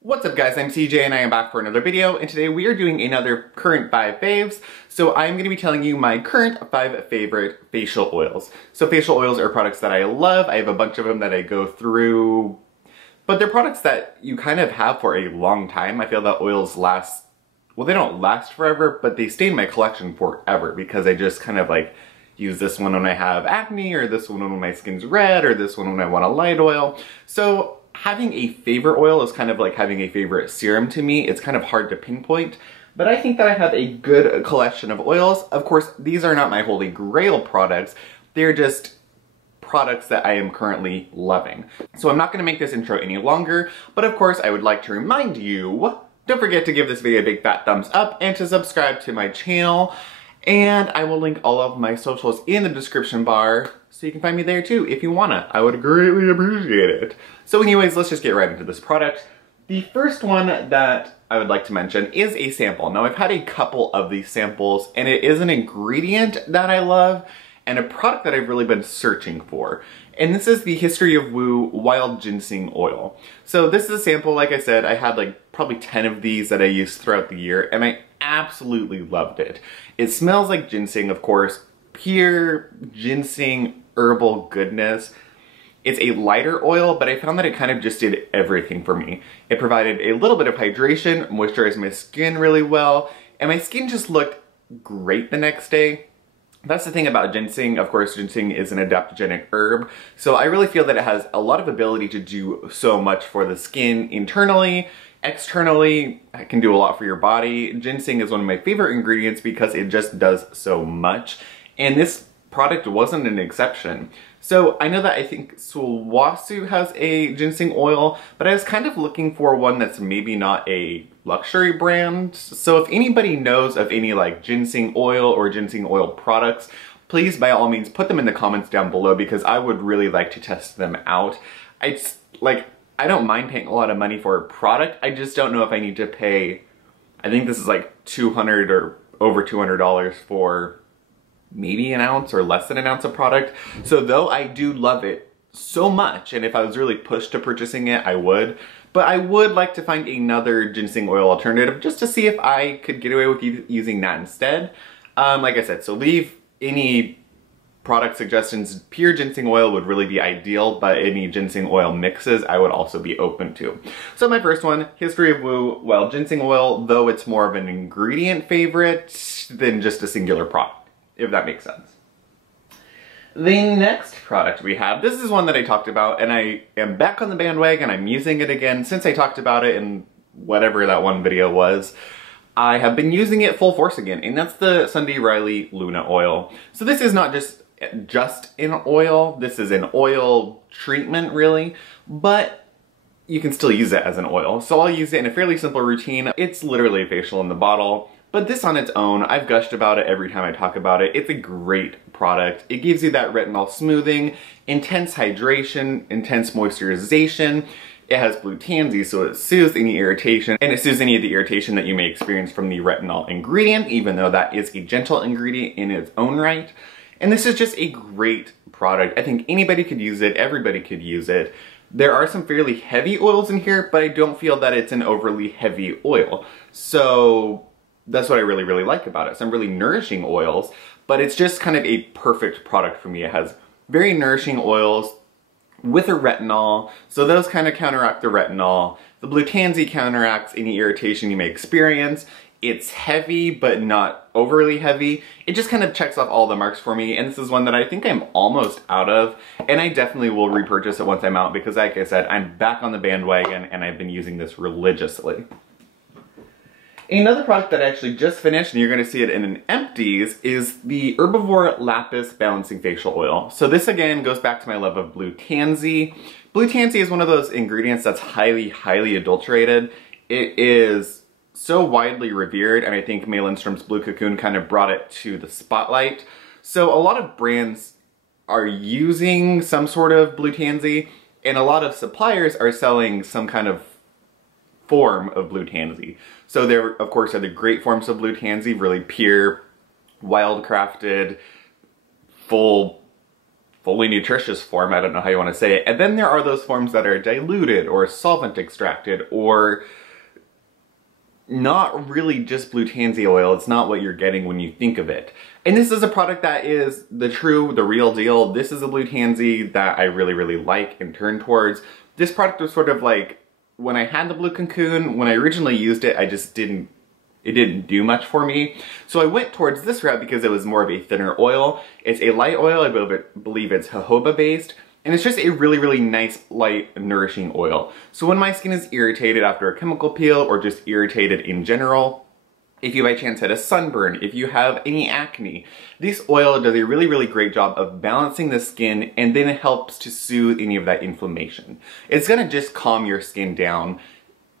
What's up guys, I'm CJ and I am back for another video, and today we are doing another current 5 faves. So I'm going to be telling you my current 5 favorite facial oils. So facial oils are products that I love. I have a bunch of them that I go through, but they're products that you kind of have for a long time. I feel that oils last, well, they don't last forever, but they stay in my collection forever because I just kind of like use this one when I have acne, or this one when my skin's red, or this one when I want a light oil. So having a favorite oil is kind of like having a favorite serum to me. It's kind of hard to pinpoint, but I think that I have a good collection of oils. Of course, these are not my holy grail products. They're just products that I am currently loving. So I'm not going to make this intro any longer, but of course I would like to remind you, don't forget to give this video a big fat thumbs up and to subscribe to my channel. And I will link all of my socials in the description bar so you can find me there too if you wanna. I would greatly appreciate it. So anyways, let's just get right into this product. The first one that I would like to mention is a sample. Now I've had a couple of these samples and it is an ingredient that I love and a product that I've really been searching for. And this is the History of Whoo Wild Ginseng Oil. So this is a sample, like I said, I had like probably 10 of these that I used throughout the year and I absolutely loved it. It smells like ginseng, of course, pure ginseng herbal goodness. It's a lighter oil, but I found that it kind of just did everything for me. It provided a little bit of hydration, moisturized my skin really well, and my skin just looked great the next day. That's the thing about ginseng. Of course, ginseng is an adaptogenic herb, so I really feel that it has a lot of ability to do so much for the skin internally. Externally, it can do a lot for your body. Ginseng is one of my favorite ingredients because it just does so much, and this product wasn't an exception. So I know that I think Soulwasu has a ginseng oil, but I was kind of looking for one that's maybe not a luxury brand. So if anybody knows of any like ginseng oil or ginseng oil products, please by all means put them in the comments down below because I would really like to test them out. I don't mind paying a lot of money for a product. I just don't know if I need to pay, I think this is like $200 or over $200 for maybe an ounce or less than an ounce of product. So though I do love it so much, and if I was really pushed to purchasing it, I would. But I would like to find another ginseng oil alternative just to see if I could get away with using that instead. Like I said, so leave any product suggestions. Pure ginseng oil would really be ideal, but any ginseng oil mixes I would also be open to. So my first one, History of Whoo Wild Ginseng Oil, though it's more of an ingredient favorite than just a singular product, if that makes sense. The next product we have, this is one that I talked about and I am back on the bandwagon. I'm using it again since I talked about it in whatever that one video was. I have been using it full force again, and that's the Sunday Riley Luna Oil. So this is not just an oil, this is an oil treatment really, but you can still use it as an oil. So I'll use it in a fairly simple routine. It's literally a facial in the bottle, but this on its own, I've gushed about it every time I talk about it. It's a great product. It gives you that retinol smoothing, intense hydration, intense moisturization. It has blue tansy, so it soothes any irritation, and it soothes any of the irritation that you may experience from the retinol ingredient, even though that is a gentle ingredient in its own right. And this is just a great product. I think anybody could use it, everybody could use it. There are some fairly heavy oils in here, but I don't feel that it's an overly heavy oil. So that's what I really, really like about it. Some really nourishing oils, but it's just kind of a perfect product for me. It has very nourishing oils with a retinol, so those kind of counteract the retinol. The blue tansy counteracts any irritation you may experience. It's heavy, but not overly heavy. It just kind of checks off all the marks for me, and this is one that I think I'm almost out of, and I definitely will repurchase it once I'm out because like I said, I'm back on the bandwagon and I've been using this religiously. Another product that I actually just finished, and you're going to see it in an empties, is the Herbivore Lapis Balancing Facial Oil. So this again goes back to my love of blue tansy. Blue tansy is one of those ingredients that's highly, highly adulterated. It is so widely revered, and I think May Lindstrom's Blue Cocoon kind of brought it to the spotlight. So a lot of brands are using some sort of blue tansy, and a lot of suppliers are selling some kind of form of blue tansy. So there, of course, are the great forms of blue tansy, really pure, wild-crafted, full fully nutritious form, I don't know how you want to say it. And then there are those forms that are diluted or solvent extracted or not really just blue tansy oil. It's not what you're getting when you think of it. And this is a product that is the real deal. This is a blue tansy that I really, really like and turn towards. This product was sort of like, when I had the blue cocoon, when I originally used it, it didn't do much for me. So I went towards this route because it was more of a thinner oil. It's a light oil, I believe it's jojoba based. And it's just a really, really nice, light, nourishing oil. So when my skin is irritated after a chemical peel or just irritated in general, if you by chance had a sunburn, if you have any acne, this oil does a really, really great job of balancing the skin, and then it helps to soothe any of that inflammation. It's gonna just calm your skin down.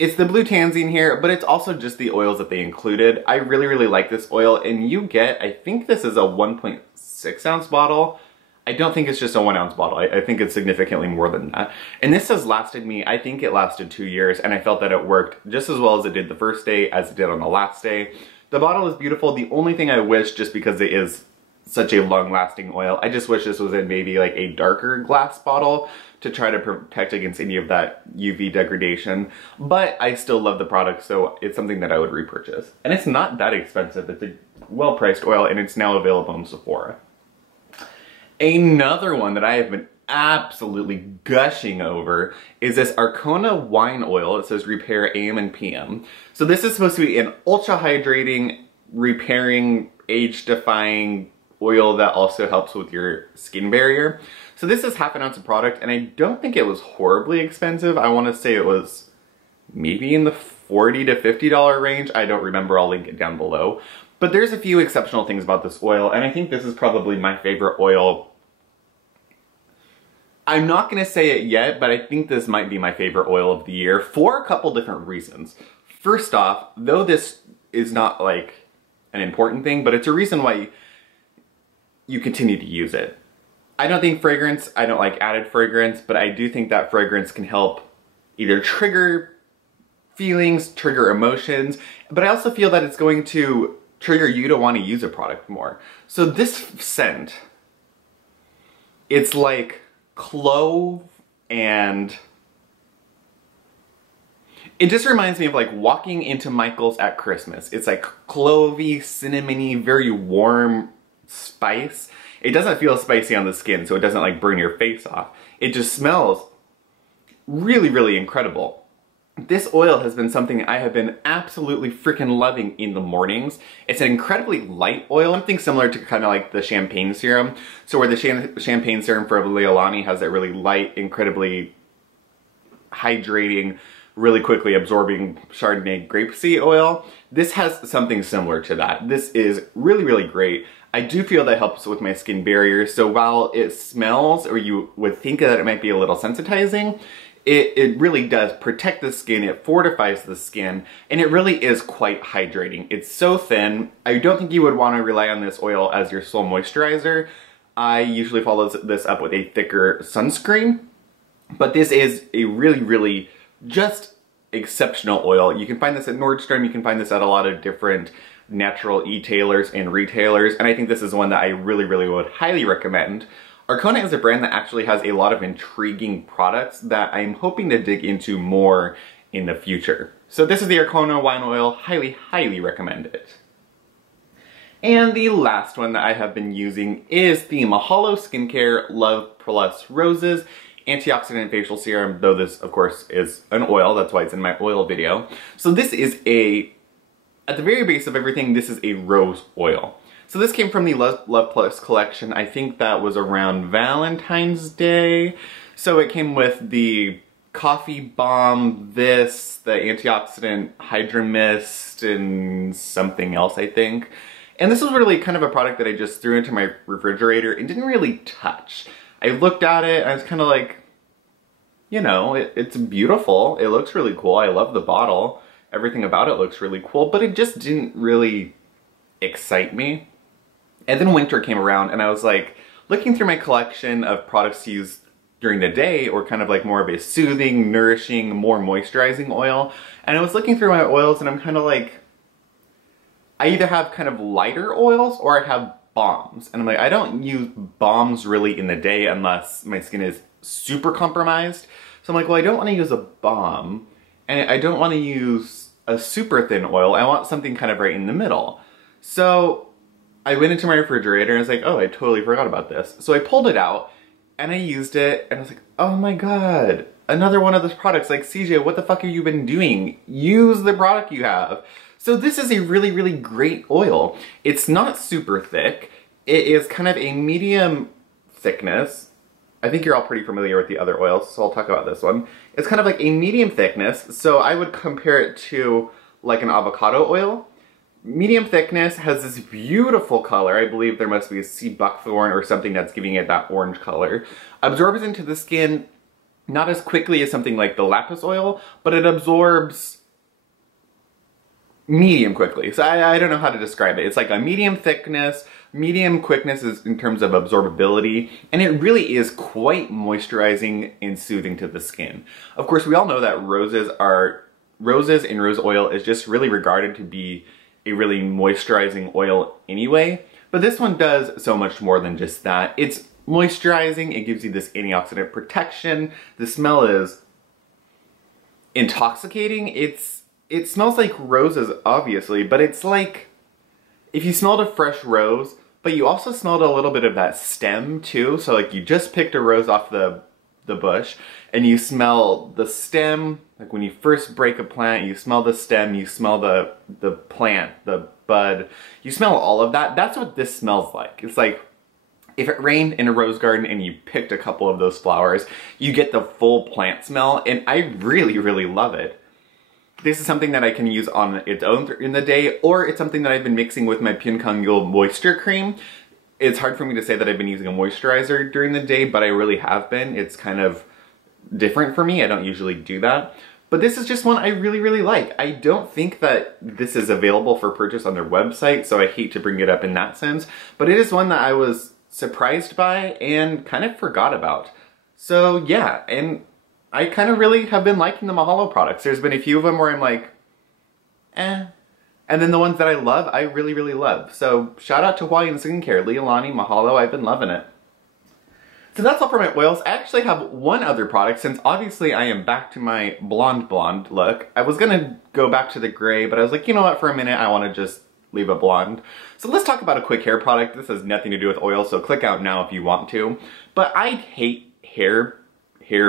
It's the blue tansy in here, but it's also just the oils that they included. I really, really like this oil, and you get, I think this is a 1.6 ounce bottle. I don't think it's just a 1 ounce bottle. I think it's significantly more than that. And this has lasted me, I think it lasted 2 years, and I felt that it worked just as well as it did the first day as it did on the last day. The bottle is beautiful. The only thing I wish, just because it is such a long-lasting oil, I just wish this was in maybe like a darker glass bottle to try to protect against any of that UV degradation. But I still love the product, so it's something that I would repurchase. And it's not that expensive. It's a well-priced oil, and it's now available in Sephora. Another one that I have been absolutely gushing over is this Arcona Wine Oil. It says repair AM and PM. So this is supposed to be an ultra hydrating, repairing, age-defying oil that also helps with your skin barrier. So this is half an ounce of product, and I don't think it was horribly expensive. I want to say it was maybe in the $40 to $50 range. I don't remember. I'll link it down below. But there's a few exceptional things about this oil, and I think this is probably my favorite oil. I'm not going to say it yet, but I think this might be my favorite oil of the year for a couple different reasons. First off, though this is not like an important thing, but it's a reason why you continue to use it. I don't think fragrance, I don't like added fragrance, but I do think that fragrance can help either trigger feelings, trigger emotions, but I also feel that it's going to trigger you to want to use a product more. So this scent, it's like clove, and it just reminds me of like walking into Michael's at Christmas. It's like clovey, cinnamony, very warm spice. It doesn't feel spicy on the skin, so it doesn't like burn your face off. It just smells really, really incredible. This oil has been something I have been absolutely freaking loving in the mornings. It's an incredibly light oil, something similar to kind of like the champagne serum. So where the champagne serum for Leilani has that really light, incredibly hydrating, really quickly absorbing Chardonnay grapeseed oil, this has something similar to that. This is really, really great. I do feel that helps with my skin barrier. So while it smells, or you would think that it might be a little sensitizing, it really does protect the skin, it fortifies the skin, and it really is quite hydrating. It's so thin. I don't think you would want to rely on this oil as your sole moisturizer. I usually follow this up with a thicker sunscreen, but this is a really, really just exceptional oil. You can find this at Nordstrom, you can find this at a lot of different natural e-tailers and retailers, and I think this is one that I really, really would highly recommend. Arcona is a brand that actually has a lot of intriguing products that I'm hoping to dig into more in the future. So this is the Arcona Wine Oil. Highly, highly recommend it. And the last one that I have been using is the Mahalo Skincare Love Plus Roses Antioxidant Facial Serum, though this, of course, is an oil. That's why it's in my oil video. So this is at the very base of everything, this is a rose oil. So this came from the Love Plus collection. I think that was around Valentine's Day. So it came with the Coffee Bomb, the Antioxidant Hydra Mist, and something else, I think. And this was really kind of a product that I just threw into my refrigerator and didn't really touch. I looked at it, and I was kind of like, you know, it's beautiful. It looks really cool. I love the bottle. Everything about it looks really cool, but it just didn't really excite me. And then winter came around, and I was like, looking through my collection of products to use during the day, or kind of like more of a soothing, nourishing, more moisturizing oil. And I was looking through my oils, and I'm kind of like, I either have kind of lighter oils, or I have balms. And I'm like, I don't use balms really in the day unless my skin is super compromised. So I'm like, well, I don't want to use a balm, and I don't want to use a super thin oil. I want something kind of right in the middle. So I went into my refrigerator and I was like, oh, I totally forgot about this. So I pulled it out and I used it and I was like, oh my God, another one of those products. Like, CJ, what the fuck have you been doing? Use the product you have. So this is a really, really great oil. It's not super thick. It is kind of a medium thickness. I think you're all pretty familiar with the other oils, so I'll talk about this one. It's kind of like a medium thickness, so I would compare it to like an avocado oil. Medium thickness, has this beautiful color. I believe there must be a sea buckthorn or something that's giving it that orange color. Absorbs into the skin not as quickly as something like the lapis oil, but it absorbs medium quickly. So I don't know how to describe it. It's like a medium thickness, medium quickness is in terms of absorbability, and it really is quite moisturizing and soothing to the skin. Of course, we all know that roses and rose oil is just really regarded to be a really moisturizing oil anyway, but this one does so much more than just that. It's moisturizing, it gives you this antioxidant protection. The smell is intoxicating. It smells like roses, obviously, but it's like if you smelled a fresh rose, but you also smelled a little bit of that stem too. So like you just picked a rose off the bush and you smell the stem. Like when you first break a plant, you smell the stem, you smell the plant, the bud, you smell all of that. That's what this smells like. It's like if it rained in a rose garden and you picked a couple of those flowers, you get the full plant smell, and I really, really love it. This is something that I can use on its own in the day, or it's something that I've been mixing with my Pyunkangul moisture cream. It's hard for me to say that I've been using a moisturizer during the day, but I really have been. It's kind of different for me. I don't usually do that. But this is just one I really, really like. I don't think that this is available for purchase on their website, so I hate to bring it up in that sense. But it is one that I was surprised by and kind of forgot about. So yeah, and I kind of really have been liking the Mahalo products. There's been a few of them where I'm like, eh. And then the ones that I love, I really, really love. So shout out to Hawaiian Skincare, Leilani, Mahalo, I've been loving it. So that's all for my oils. I actually have one other product, since obviously I am back to my blonde look. I was gonna go back to the gray, but I was like, you know what, for a minute I wanna just leave it blonde. So let's talk about a quick hair product. This has nothing to do with oil, so click out now if you want to. But I hate hair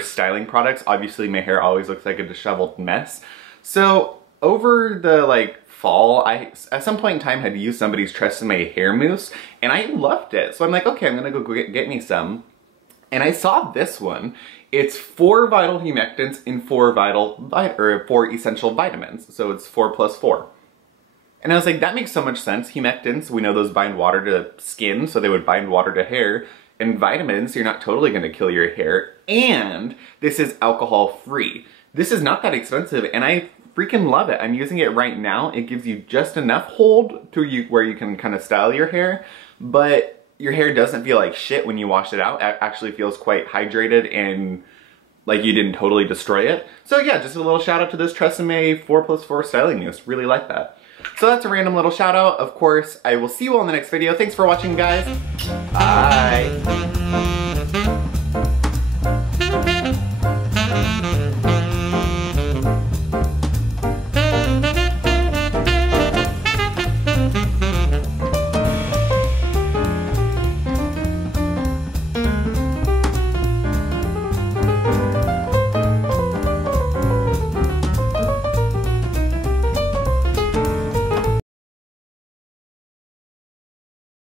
styling products. Obviously my hair always looks like a disheveled mess. So over the fall, I at some point in time had used somebody's Tresemme hair mousse, and I loved it. So I'm like, okay, I'm gonna go get me some. And I saw this one. It's 4 vital humectants and 4 essential vitamins. So it's 4 plus 4. And I was like, that makes so much sense. Humectants, we know those bind water to skin, so they would bind water to hair. And vitamins, you're not totally gonna kill your hair. And this is alcohol free. This is not that expensive, and I freaking love it. I'm using it right now. It gives you just enough hold to where you can kind of style your hair, but your hair doesn't feel like shit when you wash it out. It actually feels quite hydrated and like you didn't totally destroy it. So yeah, just a little shout out to this Tresemme 4 plus 4 styling mousse. Really like that. So that's a random little shout out. Of course, I will see you all in the next video. Thanks for watching, guys. Bye.